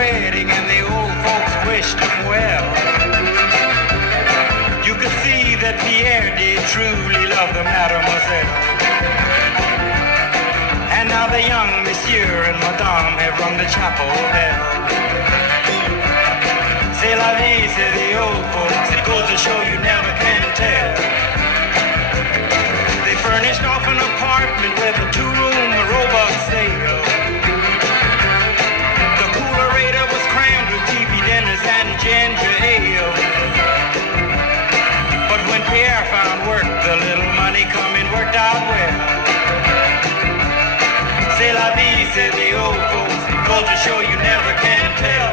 wedding and the old folks wished him well. You could see that Pierre did truly love the mademoiselle. And now the young monsieur and madame have rung the chapel bell. C'est la vie, say the old folks, it goes to show you never can tell. They furnished off an apartment with a two-room robot sale. The coolerator was crammed with TV dinners and ginger ale. But when Pierre found work, the little money coming worked out well. C'est la vie, said the old folks, it goes to show you never can tell.